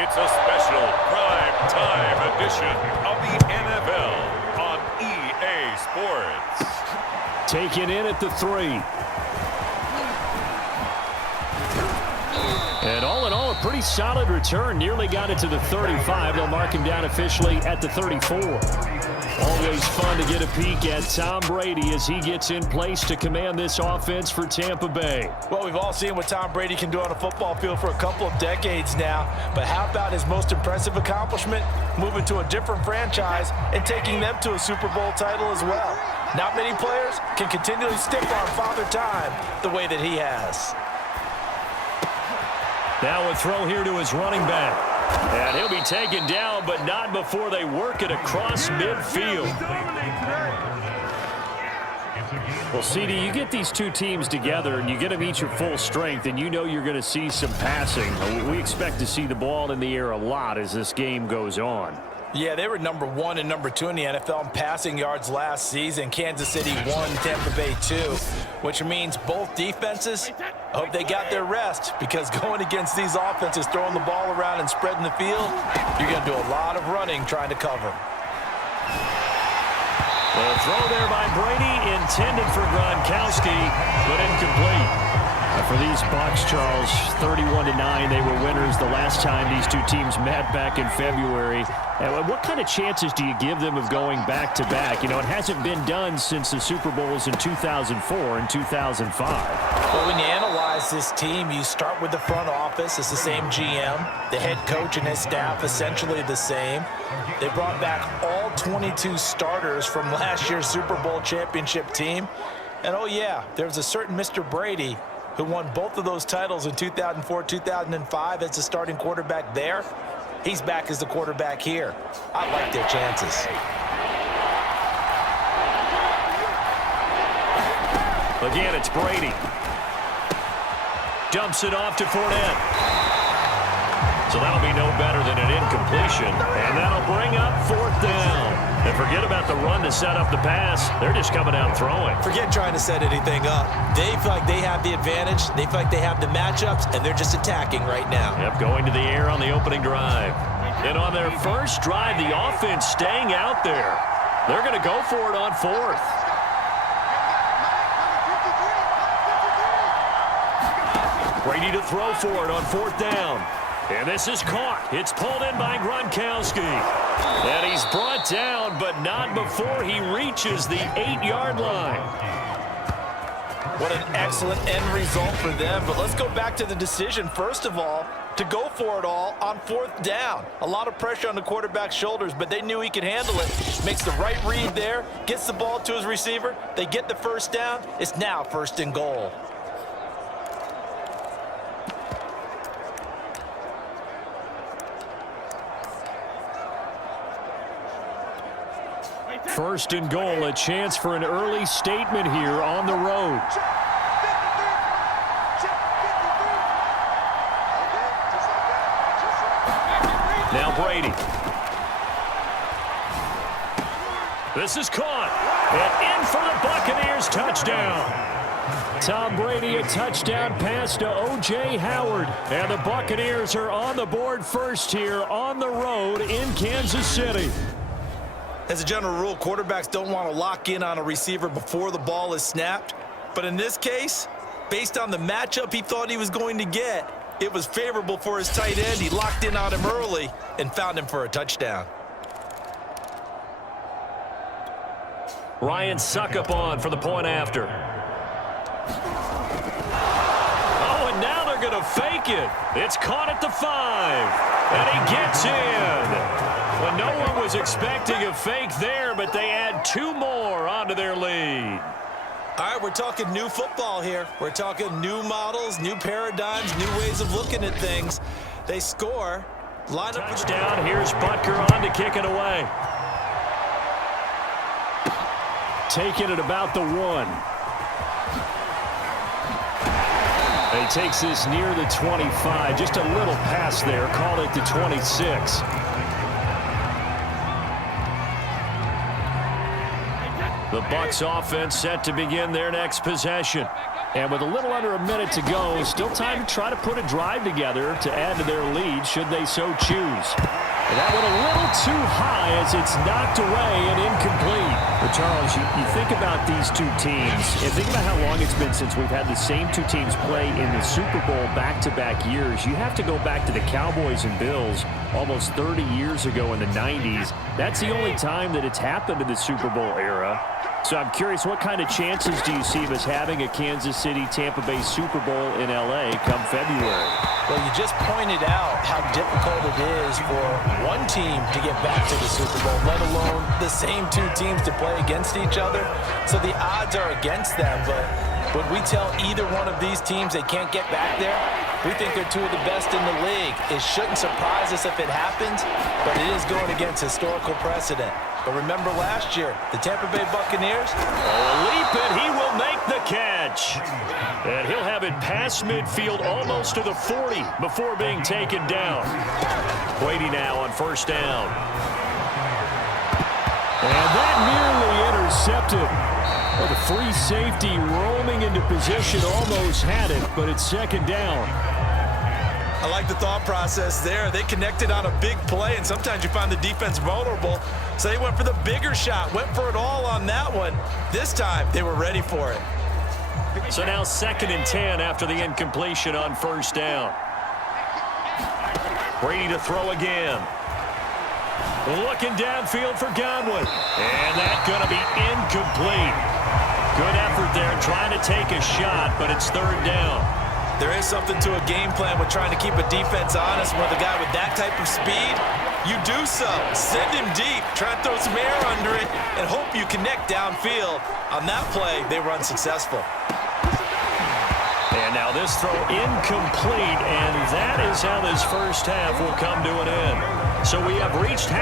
It's a special prime time edition of the NFL on EA Sports. Taken in at the 3. And all in all, a pretty solid return. Nearly got it to the 35. They'll mark him down officially at the 34. Always fun to get a peek at Tom Brady as he gets in place to command this offense for Tampa Bay. Well, we've all seen what Tom Brady can do on a football field for a couple of decades now. But how about his most impressive accomplishment? Moving to a different franchise and taking them to a Super Bowl title as well. Not many players can continually stick on Father Time the way that he has. Now a throw here to his running back. And he'll be taken down, but not before they work it across midfield. Well, CD, you get these two teams together, and you get them each at full strength, and you know you're going to see some passing. We expect to see the ball in the air a lot as this game goes on. Yeah, they were number 1 and number 2 in the NFL in passing yards last season. Kansas City 1, Tampa Bay 2, which means both defenses, I hope they got their rest, because going against these offenses, throwing the ball around and spreading the field, you're going to do a lot of running trying to cover. The throw there by Brady, intended for Gronkowski, but incomplete. For these Bucs, Charles, 31-9, they were winners the last time these two teams met back in February. And what kind of chances do you give them of going back-to-back? You know, it hasn't been done since the Super Bowls in 2004 and 2005. Well, when you analyze this team, you start with the front office. It's the same GM. The head coach and his staff essentially the same. They brought back all 22 starters from last year's Super Bowl championship team. And, oh, yeah, there's a certain Mr. Brady who won both of those titles in 2004, 2005 as the starting quarterback there. He's back as the quarterback here. I like their chances. Again, it's Brady. Dumps it off to Fournette. So that'll be no better than an incompletion. And that'll bring up 4th down. And forget about the run to set up the pass. They're just coming out throwing. Forget trying to set anything up. They feel like they have the advantage. They feel like they have the matchups, and they're just attacking right now. Yep, going to the air on the opening drive. And on their first drive, the offense staying out there. They're going to go for it on 4th. Brady to throw for it on 4th down. And this is caught. It's pulled in by Gronkowski. And he's brought down, but not before he reaches the 8-yard line. What an excellent end result for them. But let's go back to the decision, first of all, to go for it all on 4th down. A lot of pressure on the quarterback's shoulders, but they knew he could handle it. Makes the right read there, gets the ball to his receiver. They get the first down. It's now 1st and goal. First and goal, a chance for an early statement here on the road. Now Brady. This is caught. And in for the Buccaneers touchdown. Tom Brady, a touchdown pass to O.J. Howard. And the Buccaneers are on the board first here on the road in Kansas City. As a general rule, quarterbacks don't want to lock in on a receiver before the ball is snapped. But in this case, based on the matchup he thought he was going to get, it was favorable for his tight end. He locked in on him early and found him for a touchdown. Ryan Suckup on for the point after. Oh, and now they're going to fake it. It's caught at the 5. And he gets in. Well, no one was expecting a fake there, but they add 2 more onto their lead. All right, we're talking new football here. We're talking new models, new paradigms, new ways of looking at things. They score. Line up touchdown. Here's Butker on to kick it away. Taking it about the 1. He takes this near the 25. Just a little pass there. Call it the 26. The Bucs offense set to begin their next possession. And with a little under a minute to go, still time to try to put a drive together to add to their lead should they so choose. And that went a little too high as it's knocked away and incomplete. But Charles, you think about these two teams and think about how long it's been since we've had the same two teams play in the Super Bowl back-to-back years. You have to go back to the Cowboys and Bills almost 30 years ago in the 90s. That's the only time that it's happened in the Super Bowl era. So I'm curious, what kind of chances do you see of us having a Kansas City-Tampa Bay Super Bowl in L.A. come February? Well, you just pointed out how difficult it is for one team to get back to the Super Bowl, let alone the same two teams to play against each other. So the odds are against them, but would we tell either one of these teams they can't get back there? We think they're two of the best in the league. It shouldn't surprise us if it happens, but it is going against historical precedent. But remember last year, the Tampa Bay Buccaneers? Leap it, he will make the catch. And he'll have it past midfield almost to the 40 before being taken down. Brady now on first down. And that nearly intercepted. Well, the free safety roaming into position almost had it, but it's second down. I like the thought process there. They connected on a big play, and sometimes you find the defense vulnerable. So they went for the bigger shot, went for it all on that one. This time, they were ready for it. So now 2nd and 10 after the incompletion on first down. Brady to throw again. Looking downfield for Godwin. And that's going to be incomplete. Good effort there trying to take a shot, but it's 3rd down. There is something to a game plan with trying to keep a defense honest. With a guy with that type of speed, you do so. Send him deep, try and throw some air under it, and hope you connect downfield. On that play, they were unsuccessful. And now this throw incomplete, and that is how this first half will come to an end. So we have reached half.